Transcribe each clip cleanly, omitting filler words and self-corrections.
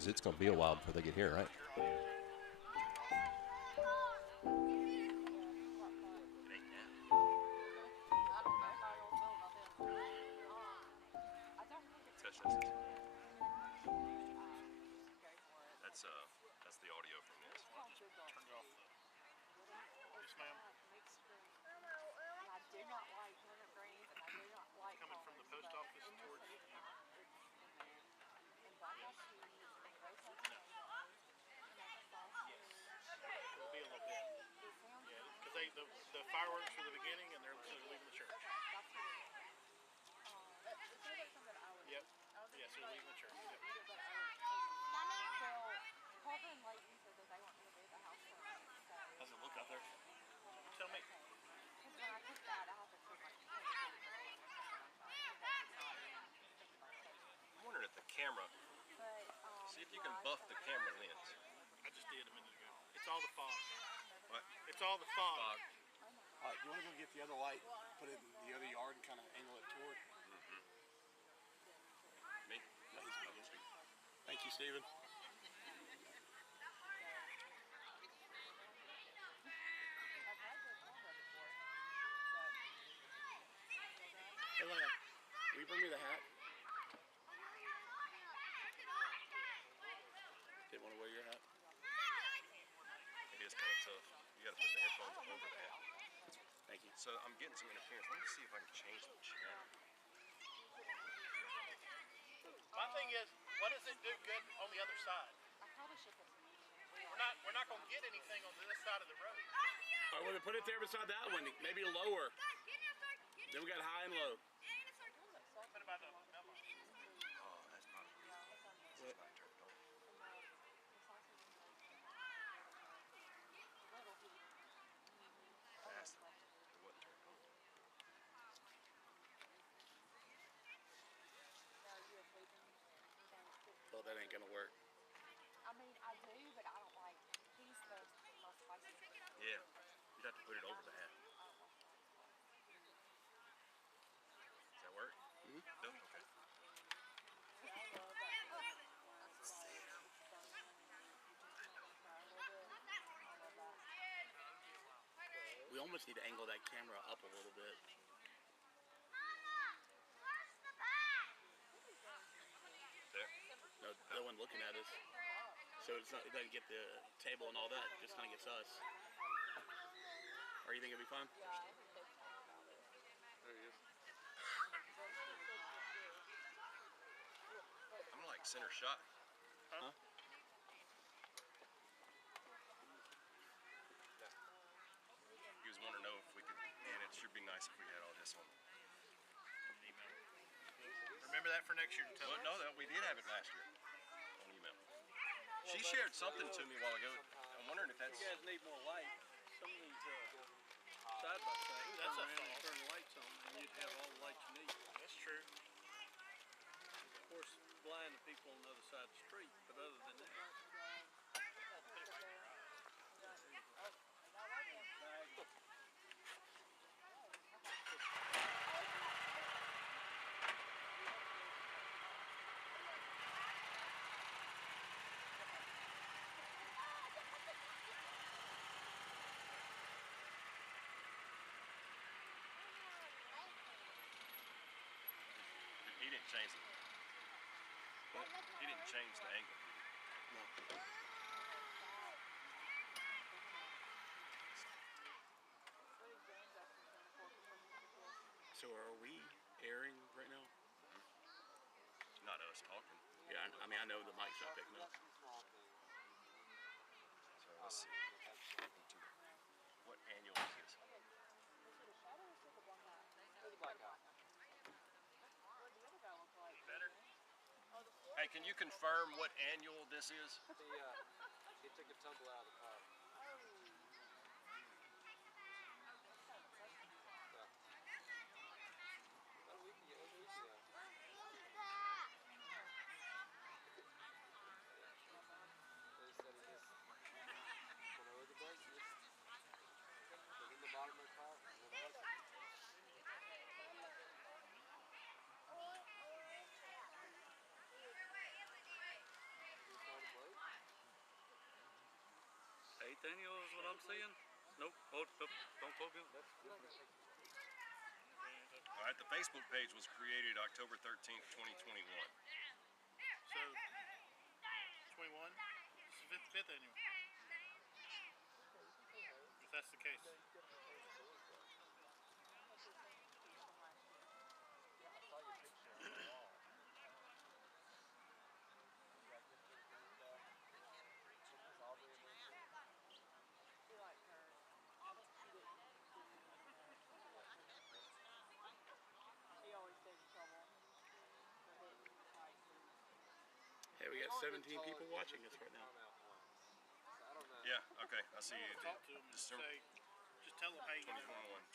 Because it's going to be a while before they get here, right? That's the audio from this. Turn it off. Yes, ma'am. I do not like turnip greens, and I do not like coming from the post office towards you. It'll be a little bit. Yeah, because the fireworks are the beginning, and they're leaving the church. Yep. Yeah, so they're leaving the church. Yep. Parker and Leighton said that they weren't going to be at the house. How's it look out there? Tell me. Because when I cook that, I have to cook like I'm wondering if the camera, see if you can buff the camera lens. I just did a minute ago. It's all the fog. What? It's all the fog. You want to go get the other light, put it in the other yard, and kind of angle it toward? Me? No, he's Thank you, Stephen. Hey, Leia, will you bring me the hat? Didn't want to wear your hat? It is kind of tough. You got to put the headphones over the hat. Thank you. So I'm getting some interference. Let me see if I can change the channel. My thing is, what does it do good on the other side? I probably should put We're not going to get anything on this side of the road. All right, well, then put it there beside that one, maybe lower. Then we got high and low. What about the memo? Oh, that's not a reason. This is not turned on. Fast. It wasn't turned on. Well, that ain't gonna work. I mean, I do, but I don't like. He's the most spicy. Yeah, you'd have to put it over the hat. Does that work? No? Okay. We almost need to angle that camera up a little bit. There. No, no one looking at us. So it's not, it doesn't get the table and all that, it just kind of gets us. Or you think it'll be fine? There he is. I'm like center shot. Huh? He was wanting to know if we could, man, it sure be nice if we had all this on. Remember that for next year to tell Well, no, we did have it last year on email. She shared something to me a while ago. I'm wondering if that's... You guys need more light. Some of these side by side, that's turn a around and thought. turn the lights on, and you'd have all the lights you need. That's true. Of course, blind the people on the other side of the street, but other than that. He didn't change it. He didn't change the angle. No. So are we airing right now? Not us talking. Yeah, I mean, I know the mic's not picking up. So let's see. What annual is this? Better? Hey, can you confirm what annual this is? He took a tumble out of the car. About a week ago. They said he just went over the braces. Was in the bottom of the car. 5th annual is what I'm seeing. Nope. Don't quote me. All right, the Facebook page was created October 13th, 2021. So, 21. This is 5th annual. If that's the case. She liked her. She didn't. She always gets in trouble for hitting like food. Hey, we got 17 people watching us right now. I don't know. Yeah, okay, I see you. Talk to them and December say, just tell them, hey, 2021,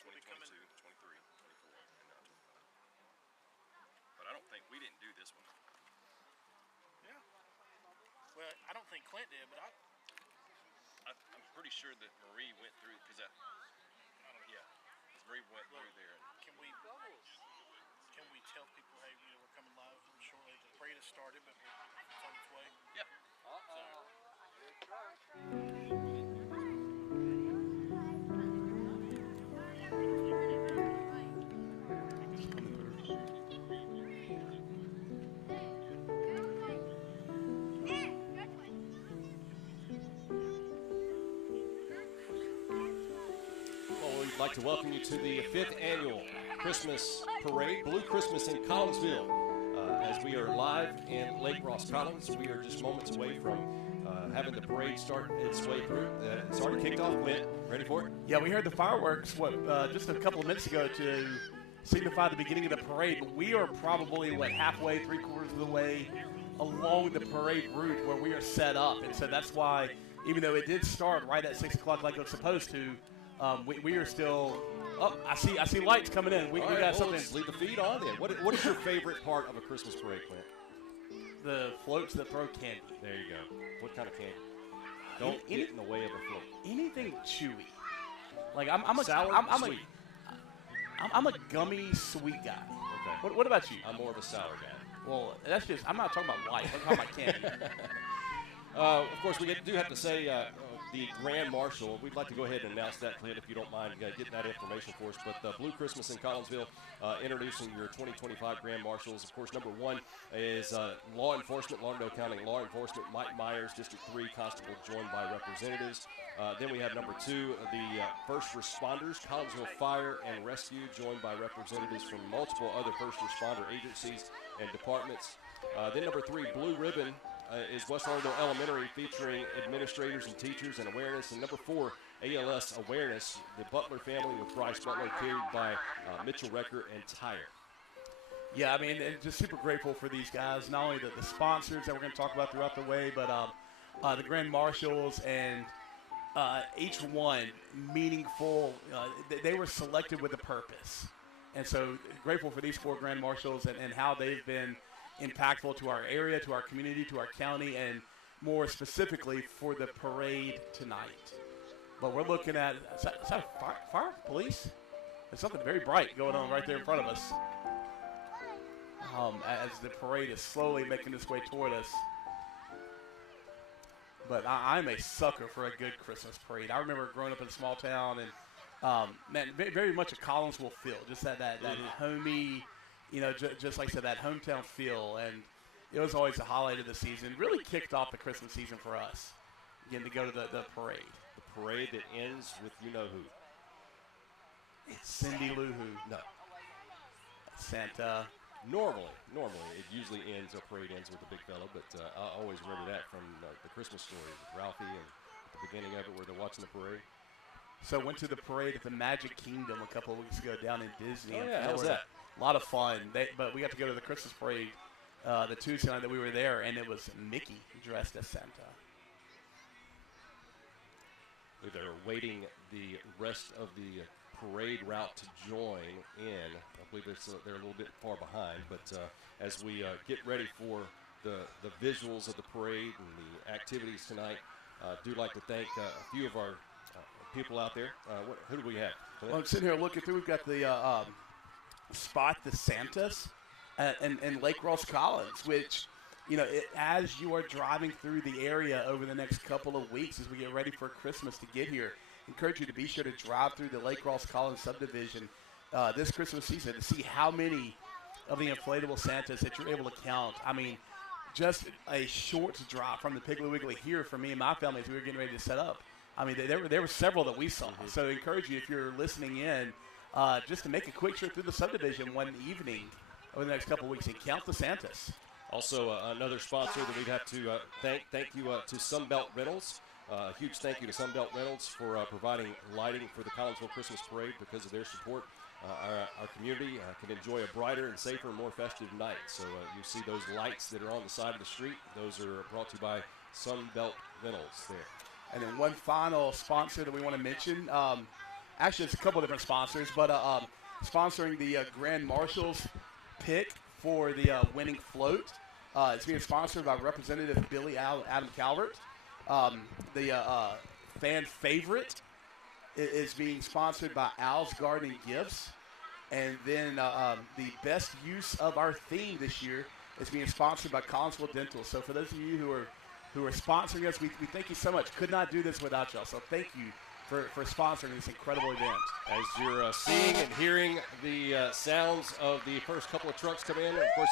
we'll be coming. 2022, 23, 24, and now 25. But I don't think we didn't do this one. Yeah. Well, I don't think Clint did, but I'm pretty sure that Marie went through, because yeah, because Marie went through there. And can we tell people, hey, we're coming live shortly. The parade has started, but it's on its way. yeah, Well, we'd like to welcome you to the 5th annual Christmas Parade, Blue Christmas in Collinsville. As we are live in Lake Ross Collins, we are just moments away from having the parade start its way through. It's already kicked off, Clint. Ready for it? Yeah, we heard the fireworks just a couple of minutes ago to signify the beginning of the parade. But we are probably halfway, 3/4 of the way along the parade route where we are set up, and so that's why, even though it did start right at 6 o'clock like it was supposed to, we are still. Oh, I see lights coming in. We got something. Let's leave the feed on then. What is your favorite part of a Christmas parade, Clint? The floats that throw candy. There you go. What kind of candy? Don't get in the way of a float. Anything chewy. Like I'm a sour, sweet. I'm a gummy sweet guy. Okay. What about you? I'm more of a sour guy. Well, that's just. I'm not talking about life. I'm talking about candy. Of course, we do have to say the Grand Marshal. We'd like to go ahead and announce that, Clint, if you don't mind getting that information for us. But Blue Christmas in Collinsville, introducing your 2025 Grand Marshals. Of course, number one is law enforcement, Lauderdale County Law Enforcement, Mike Myers, District 3 Constable, joined by representatives. Then we have number two, the first responders, Collinsville Fire and Rescue, joined by representatives from multiple other first responder agencies and departments. Then number three, Blue Ribbon, is West Lauderdale Elementary, featuring administrators and teachers and awareness. And number four, ALS Awareness, the Butler family with Bryce Butler, carried by Mitchell Recker and Tyre. Yeah, I mean, and just super grateful for these guys. Not only the sponsors that we're going to talk about throughout the way, but the Grand Marshals, and each one meaningful. They were selected with a purpose. And so grateful for these four Grand Marshals and how they've been impactful to our area, to our community, to our county, and more specifically for the parade tonight. But we're looking at, is that fire? Police? There's something very bright going on right there in front of us. As the parade is slowly making its way toward us. But I'm a sucker for a good Christmas parade. I remember growing up in a small town, and man, very much a Collinsville feel, just that homey, just like I said, that hometown feel. And it was always the highlight of the season. Really kicked off the Christmas season for us, getting to go to the parade. The parade that ends with you-know-who. It's Cindy Lou Who. No. Santa. Normally, it usually ends, a parade ends with a big fella, but I always remember that from the Christmas story with Ralphie and at the beginning of it where they're watching the parade. So went to the parade at the Magic Kingdom a couple of weeks ago down in Disney. Oh, yeah, how was that? A lot of fun. But we got to go to the Christmas parade the Tuesday night that we were there, and it was Mickey dressed as Santa. They're waiting the rest of the parade route to join in. I believe they're a little bit far behind, but as we get ready for the visuals of the parade and the activities tonight, do like to thank a few of our people out there. Who do we have? Well, I'm sitting here looking through. We've got the Spot the Santas in Lake Ross Collins, which as you are driving through the area over the next couple of weeks as we get ready for Christmas to get here, encourage you to be sure to drive through the Lake Ross Collins subdivision this Christmas season to see how many of the inflatable Santas that you're able to count. I mean, just a short drive from the Piggly Wiggly here for me and my family as we were getting ready to set up. I mean, there were several that we saw. So I encourage you, if you're listening in, just to make a quick trip through the subdivision one evening over the next couple of weeks and count the Santas. Also, another sponsor that we'd have to thank you to Sunbelt Rentals. Huge thank you to Sunbelt Rentals for providing lighting for the Collinsville Christmas Parade. Because of their support, our community can enjoy a brighter and safer and more festive night. So you see those lights that are on the side of the street. Those are brought to you by Sunbelt Rentals there. And then one final sponsor that we want to mention. Actually, it's a couple different sponsors, but sponsoring the Grand Marshals pick for the winning float. It's being sponsored by Representative Billy Adam Calvert. The fan favorite is being sponsored by Al's Garden Gifts. And then the best use of our theme this year is being sponsored by Collinsville Dental. So for those of you who are sponsoring us, we thank you so much. Could not do this without y'all. So thank you for sponsoring this incredible event. As you're seeing and hearing the sounds of the first couple of trucks come in, of course,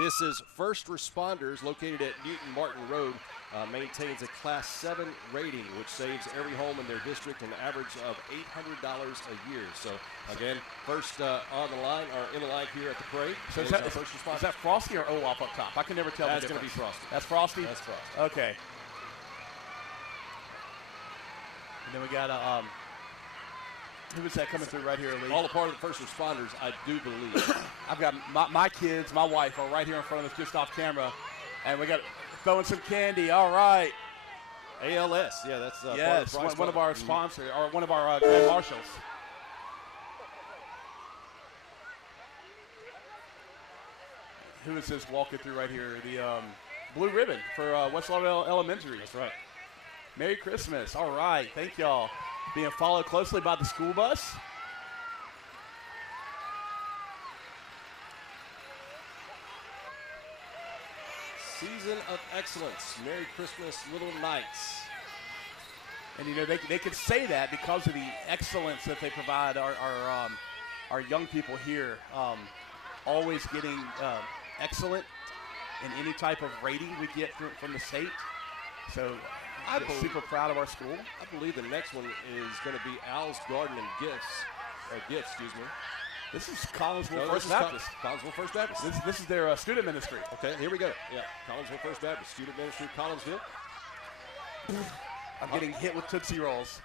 this is First Responders located at Newton Martin Road. Maintains a Class 7 rating, which saves every home in their district an average of $800 a year. So, again, first on the line, or in the line here at the parade. So is that Frosty or Olaf up top? I can never tell the difference. That's going to be Frosty. That's Frosty? That's Frosty. Okay. And then we got who was that coming through right here, Lee? All a part of the First Responders, I do believe. I've got my kids, my wife are right here in front of us, just off camera, and we got throwing some candy. All right. ALS, yeah, that's yes, part of one of our sponsors, or one of our Grand Marshals. Who is this walking through right here? The blue ribbon for West Lauderdale Elementary. That's right. Merry Christmas. All right. Thank y'all. Being followed closely by the school bus. Season of Excellence. Merry Christmas, Little Knights. And, they could say that because of the excellence that they provide our young people here. Always getting excellent in any type of rating we get from the state. So I'm super proud of our school. I believe the next one is going to be Al's Garden and Gifts, excuse me. This is Collinsville First Baptist. Collinsville First Baptist. This is their student ministry. Okay, here we go. Yeah, Collinsville First Baptist, student ministry, Collinsville. I'm getting hit with Tootsie Rolls.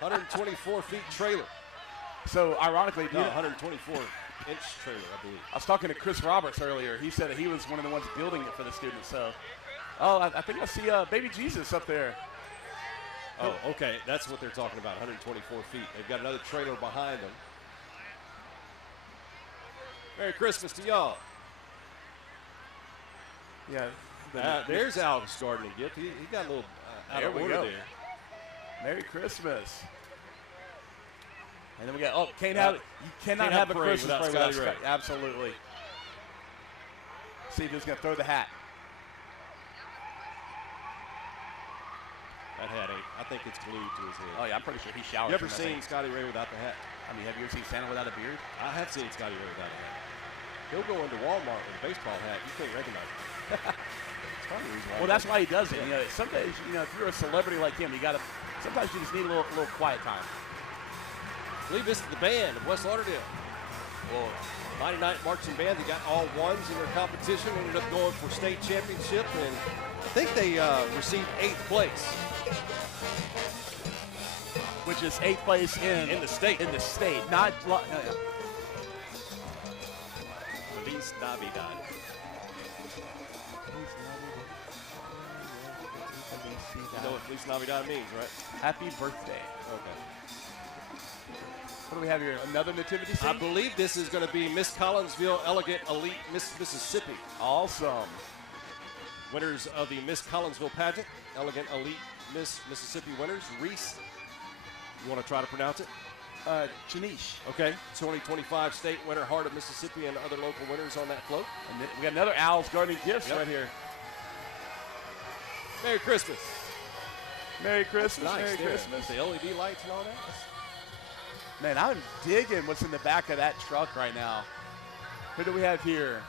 124 feet trailer. So ironically, 124-inch trailer, I believe. I was talking to Chris Roberts earlier. He said that he was one of the ones building it for the students. So, I think I see baby Jesus up there. Oh, okay. That's what they're talking about, 124 feet. They've got another trailer behind them. Merry Christmas to y'all. Yeah. There's Al's Garden and Gift. He got a little out of order there. Merry Christmas. And then we got, you cannot have a Christmas parade without Scotty Ray. Absolutely. See if he's going to throw the hat. That hat I think it's glued to his head. Oh, yeah, I'm pretty sure he showered. You ever seen Scotty Ray without the hat? I mean, have you ever seen Santa without a beard? I have seen Scotty Ray without a hat. He'll go into Walmart with a baseball hat. You couldn't recognize him. It's funny. Well, that's why he does it. Some days, if you're a celebrity like him, sometimes you just need a little quiet time. I believe this is the band of West Lauderdale. Well, Mighty Night Marching Band, they got all ones in their competition, ended up going for state championship, and I think they received 8th place. Which is 8th place in the state. In the state, not. Feliz Navidad. You know what Feliz Navidad means, right? Happy birthday. Okay. What do we have here? Another nativity scene? I believe this is going to be Miss Collinsville Elegant Elite Miss Mississippi. Awesome. Winners of the Miss Collinsville pageant, Elegant Elite Miss Mississippi winners. Reese, you want to try to pronounce it? Janice. Okay. 2025 state winner, Heart of Mississippi, and other local winners on that float. And then we got another Al's Garden Gifts right here. Merry Christmas. Merry Christmas. Nice. Merry there. Christmas. The LED lights and all that. Man, I'm digging what's in the back of that truck right now. Who do we have here?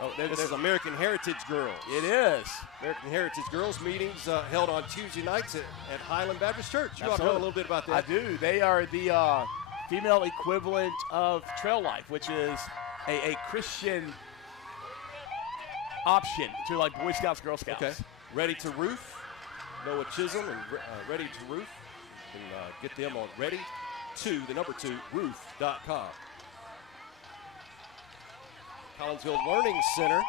Oh, This is American Heritage Girls. It is. American Heritage Girls meetings held on Tuesday nights at Highland Baptist Church. You ought to know a little bit about that. I do. They are the female equivalent of Trail Life, which is a Christian option to like Boy Scouts, Girl Scouts. Okay. Ready to Roof. Noah Chisholm and Ready to Roof. You can get them on ready2roof.com. Collinsville Learning Center.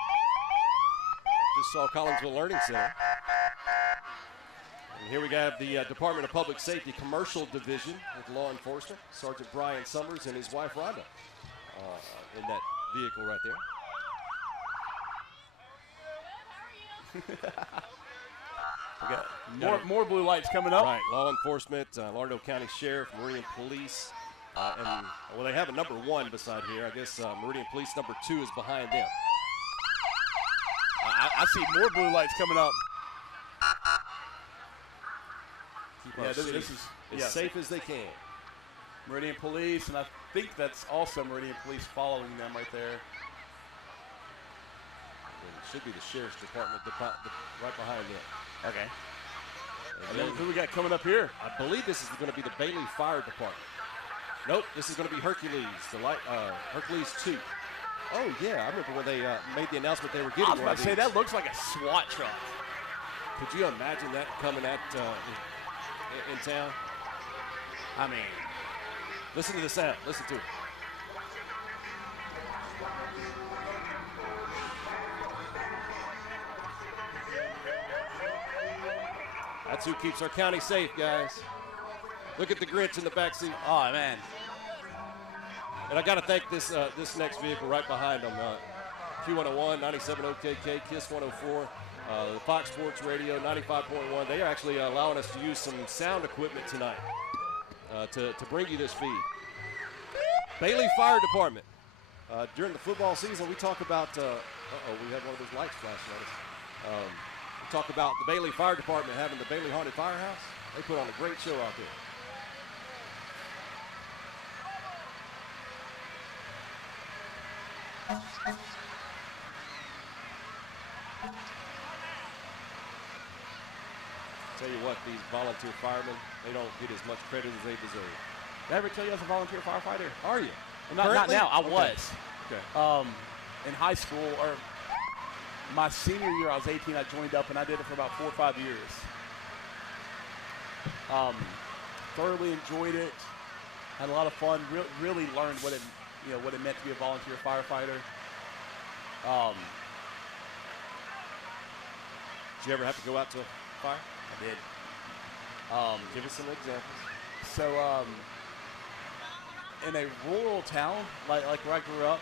Just saw Collinsville Learning Center. And here we have the Department of Public Safety Commercial Division with law enforcement. Sergeant Brian Summers and his wife Rhonda in that vehicle right there. We got more blue lights coming up. Right, law enforcement, Lauderdale County Sheriff, Meridian Police, and they have a number 1 beside here. I guess Meridian Police number 2 is behind them. I see more blue lights coming up. Keep Yeah, our this city is as safe as they can. Meridian Police, and I think that's also Meridian Police following them right there. And it should be the Sheriff's Department right behind them. Okay. And And then who we got coming up here? I believe this is going to be the Bailey Fire Department. Nope, this is going to be Hercules, Hercules 2. Oh, yeah, I remember when they made the announcement they were getting I was one about of to say, these. that looks like a SWAT truck. Could you imagine that coming at in town? I mean, Listen to the sound. Listen to it. That's who keeps our county safe, guys. Look at the Grinch in the backseat. oh, man. And I got to thank this next vehicle right behind them. Q101, 97 OKK, KISS 104, the Fox Sports Radio, 95.1. They are actually allowing us to use some sound equipment tonight to bring you this feed. Bailey Fire Department. During the football season, we talk about, we have one of those lights flashing at us. We talk about the Bailey Fire Department having the Bailey Haunted Firehouse. They put on a great show out there. Tell you what, these volunteer firemen, they don't get as much credit as they deserve. Did I ever tell you I was a volunteer firefighter? Are you? Well, not now. I Okay. was. Okay. In high school, or my senior year, I was 18. I joined up, and I did it for about 4 or 5 years. Thoroughly enjoyed it. Had a lot of fun. Really learned what it meant to be a volunteer firefighter. Did you ever have to go out to a fire? I did. Give us some examples. So, in a rural town like where I grew up,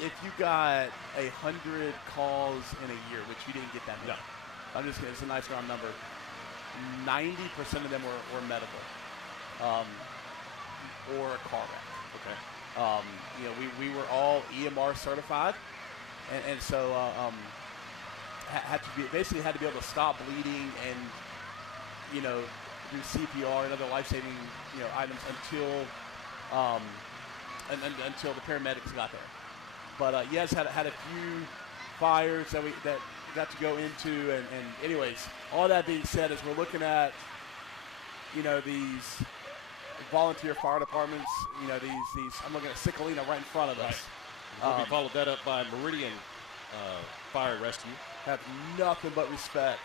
if you got 100 calls in a year, which you didn't get that many, I'm just kidding, it's a nice round number. 90% of them were medical, or a car wreck. Okay. We were all EMR certified, and so had to be able to stop bleeding and do CPR and other life-saving items until the paramedics got there. But yes, had a few fires that got to go into, and anyways, all that being said, as we're looking at these volunteer fire departments, these I'm looking at Cicalina right in front of us. We followed that up by Meridian Fire Rescue. Have nothing but respect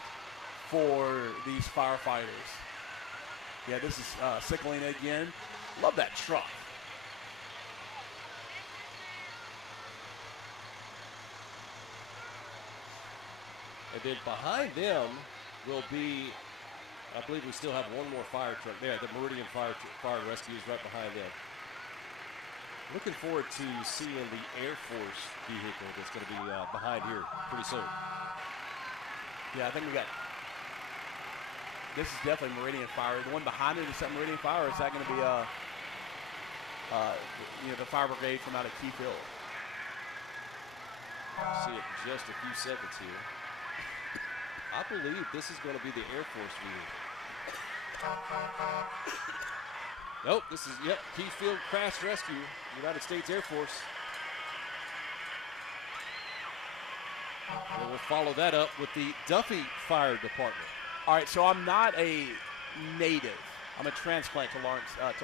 for these firefighters. Yeah, this is Cicalina again. Love that truck. And then behind them will be, I believe we still have one more fire truck there. The Meridian Fire Rescue is right behind them. Looking forward to seeing the Air Force vehicle that's going to be behind here pretty soon. Yeah, I think we got. This is definitely Meridian Fire. The one behind it is that Meridian Fire. Or is that going to be the fire brigade from out of Keyfield? See it in just a few seconds here. I believe this is going to be the Air Force meeting. Nope, this is, Key Field Crash Rescue, United States Air Force. And we'll follow that up with the Duffy Fire Department. All right, so I'm not a native. I'm a transplant to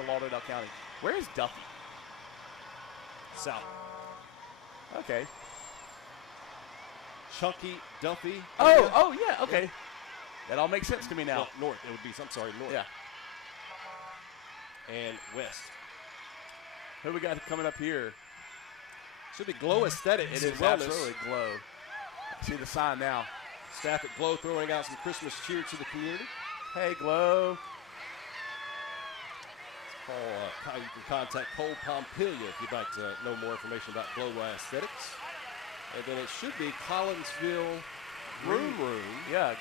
Lauderdale County. Where is Duffy? South. Okay. Chunky Duffy. Oh, yeah, okay. That all makes sense to me now. Well, north, it would be, north. Yeah. And west. Who we got coming up here? Should be Glow Aesthetics. It is absolutely Glow. I see the sign now. Staff at Glow throwing out some Christmas cheer to the community. Hey, Glow. You can contact Cole Pompilia if you'd like to know more information about Glow Aesthetics. And then it should be Collinsville Room. Yeah.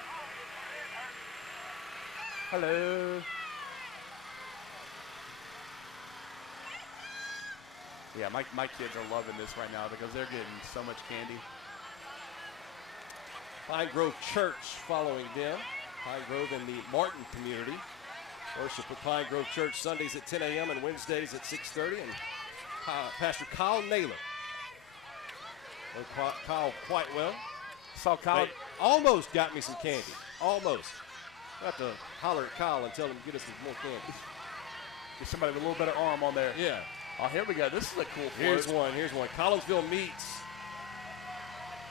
Hello. Yeah, my kids are loving this right now because they're getting so much candy. Pine Grove Church following them. Pine Grove and the Martin community. Worship at Pine Grove Church Sundays at 10 a.m. and Wednesdays at 6:30. And Pastor Kyle Naylor. Know Kyle quite well. Saw Kyle. They almost got me some candy. Almost. I have to holler at Kyle and tell him to get us some more candy. Get somebody with a little better arm on there. Yeah. Oh, here we go. This is a cool float. Here's one. Collinsville Meats.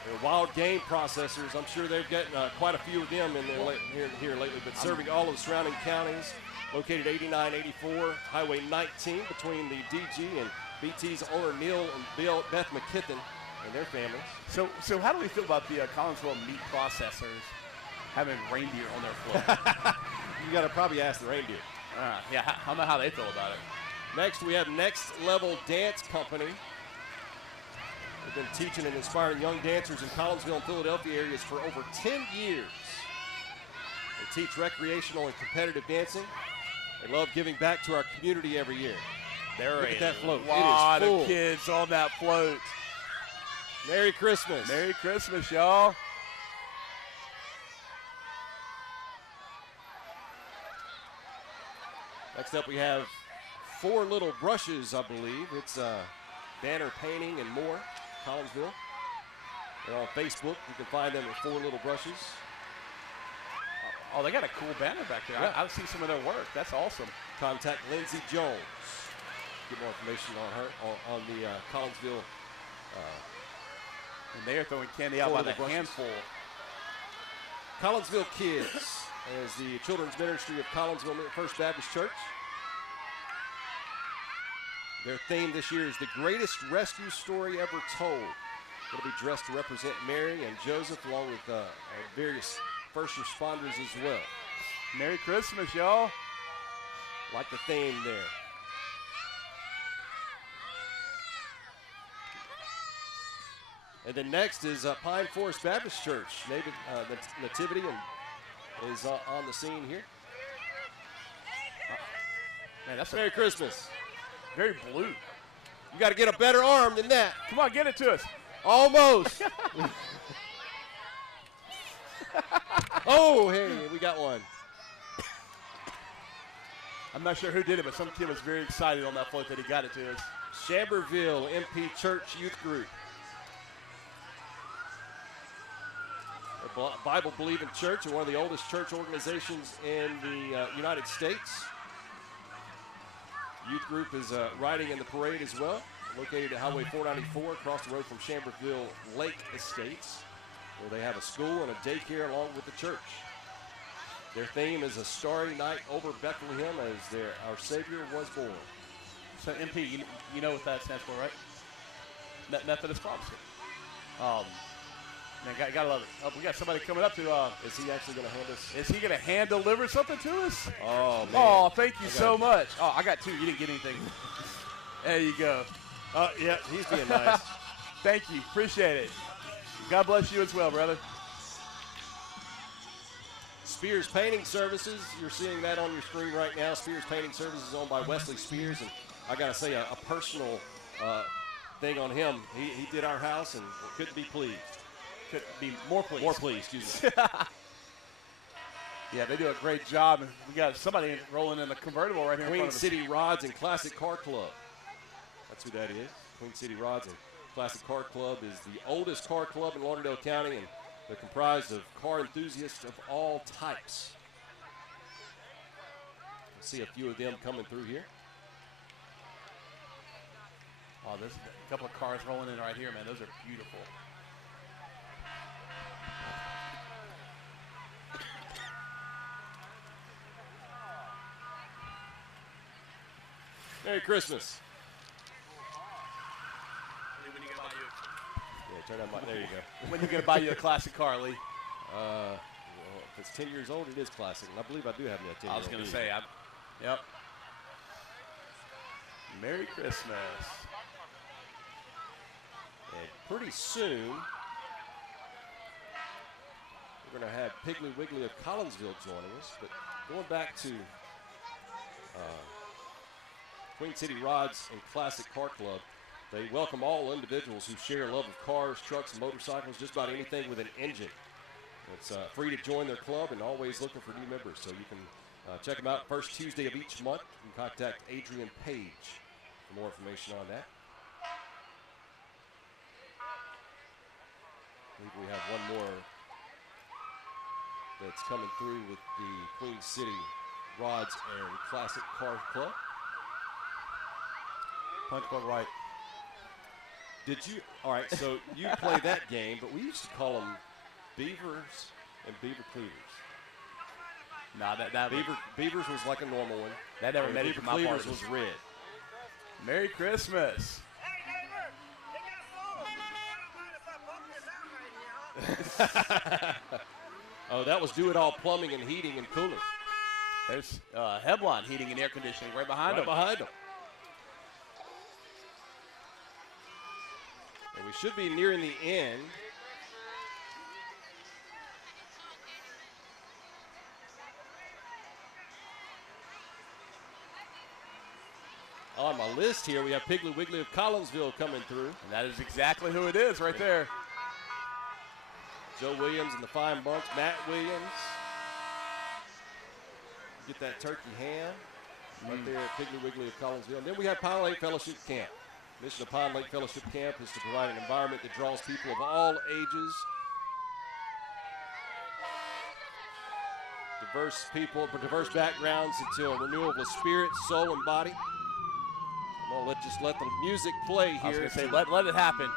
They're wild game processors. I'm sure they've gotten quite a few of them in there here lately, but serving all of the surrounding counties. Located 8984 Highway 19 between the DG and BT's owner Neil and Beth McKithen and their families. So how do we feel about the Collinsville meat processors having reindeer on their float? You got to probably ask the reindeer. Yeah, I don't know how they feel about it. Next, we have Next Level Dance Company. They've been teaching and inspiring young dancers in Collinsville and Philadelphia areas for over 10 years. They teach recreational and competitive dancing. They love giving back to our community every year. Look at that float. A lot of kids on that float. Merry Christmas. Merry Christmas, y'all. Next up, we have Four Little Brushes, I believe. It's banner painting and more, Collinsville. They're on Facebook. You can find them at Four Little Brushes. Oh, they got a cool banner back there. Yeah. I've seen some of their work. That's awesome. Contact Lindsay Jones. Get more information on her, on the Collinsville. And they are throwing candy out by the handful. Collinsville Kids is the children's ministry of Collinsville First Baptist Church. Their theme this year is the greatest rescue story ever told. It'll be dressed to represent Mary and Joseph along with various first responders as well. Merry Christmas, y'all. Like the theme there. And then next is Pine Forest Baptist Church. The Nativity is on the scene here. Man, that's Merry Christmas. Very blue. You got to get a better arm than that. Come on, get it to us. Almost. Oh, hey, we got one. I'm not sure who did it, but some kid was very excited on that float that he got it to us. Chamberville MP Church Youth Group. A Bible-believing church and one of the oldest church organizations in the United States. Youth group is riding in the parade as well. Located at Highway 494 across the road from Chamberville Lake Estates, where they have a school and a daycare along with the church. Their theme is a starry night over Bethlehem as our Savior was born. So MP, you know what that stands for, right? Methodist Prophecy. Man, gotta love it. We got somebody coming up to. Is he actually going to hand us? Is he going to hand deliver something to us? Oh, man. Oh, thank you so much. Oh, I got two. You didn't get anything. There you go. Yeah, he's being nice. Thank you. Appreciate it. God bless you as well, brother. Spears Painting Services. You're seeing that on your screen right now. Spears Painting Services is owned by Wesley Spears. And I got to say, a personal thing on him. He did our house and couldn't be pleased. Couldn't be more pleased. More pleased, excuse me. Yeah, they do a great job. And we got somebody rolling in a convertible right here in Queen front of us. City Rods and Classic Car Club. That's who that is. Queen City Rods and Classic Car Club is the oldest car club in Lauderdale County, and they're comprised of car enthusiasts of all types. We'll see a few of them coming through here. Oh, there's a couple of cars rolling in right here, man. Those are beautiful. Merry Christmas. When you gonna buy you? Yeah, turn on my, there you go. When you going to buy you a classic car, Lee? Well, if it's 10 years old, it is classic. And I believe I do have me a 10-year-old. I was going to say, yep. Merry Christmas. And pretty soon, we're going to have Piggly Wiggly of Collinsville joining us. But going back to Queen City Rods and Classic Car Club, they welcome all individuals who share a love of cars, trucks, and motorcycles, just about anything with an engine. It's free to join their club and always looking for new members. So you can check them out first Tuesday of each month. You can contact Adrian Page for more information on that. I think we have one more that's coming through with the Queen City Rods and Classic Car Club. Punch club right. Did you? All right, so you play that game, but we used to call them Beavers and Beaver Cleavers. Nah, that Beavers was like a normal one. That never and made it Beaver to my Cleavers parties. was red. Merry Christmas. Oh, that was Do It All Plumbing and Heating and Cooling. There's Headline Heating and Air Conditioning right behind them. Behind them. And we should be nearing the end. On my list here, we have Piggly Wiggly of Collinsville coming through. And that is exactly who it is right there. Joe Williams and the Fine Bunch, Matt Williams. Get that turkey ham right there at Piggly Wiggly of Collinsville. And then we have Pine Lake Fellowship Camp. The mission of Pine Lake Fellowship Camp is to provide an environment that draws people of all ages, diverse people, diverse backgrounds, into a renewal of spirit, soul, and body. I'm going to just let the music play here. I was going to say, let it happen.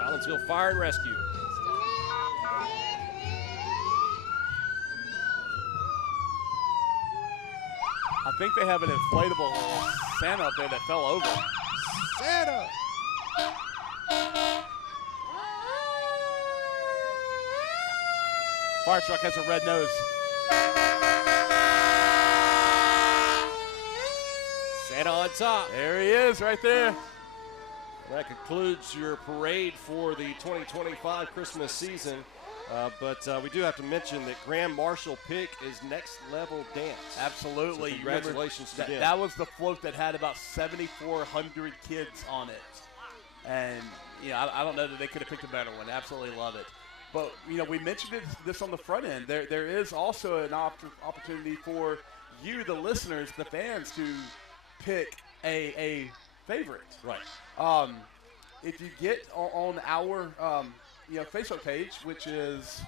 Collinsville Fire and Rescue. I think they have an inflatable Santa up there that fell over. Santa! Fire truck has a red nose. Santa on top. There he is right there. That concludes your parade for the 2025 Christmas season. But we do have to mention that Grand Marshal pick is Next Level Dance. Absolutely. So congratulations to them. That was the float that had about 7,400 kids on it. And, I don't know that they could have picked a better one. Absolutely love it. But, we mentioned this on the front end. There is also an opportunity for you, the listeners, the fans, to pick a favorite. Right. If you get on our Facebook page, which is,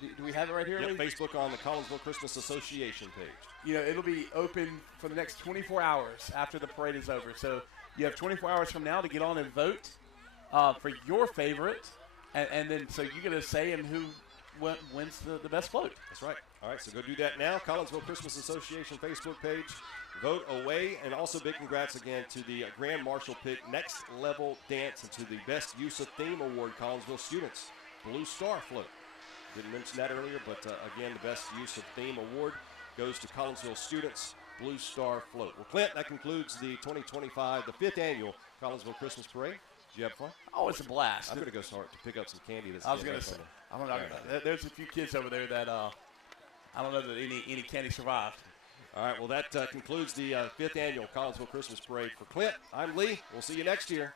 do we have it right here? Yep, Lee? Facebook on the Collinsville Christmas Association page. It'll be open for the next 24 hours after the parade is over. So you have 24 hours from now to get on and vote for your favorite, and then so you get a say in who wins the best float. That's right. All right, so go do that now. Collinsville Christmas Association Facebook page. Vote away, and also big congrats again to the Grand Marshal pick Next Level Dance and to the Best Use of Theme Award Collinsville students, Blue Star Float. Didn't mention that earlier, but again, the Best Use of Theme Award goes to Collinsville students, Blue Star Float. Well, Clint, that concludes the 2025, the 5th annual Collinsville Christmas Parade. Did you have fun? Oh, it's a blast. I'm going to go start to pick up some candy. I was going to say, there's a few kids over there that I don't know that any candy survived. All right, well, that concludes the 5th annual Collinsville Christmas Parade. For Clint, I'm Lee. We'll see you next year.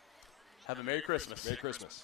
Have a Merry Christmas. Merry Christmas.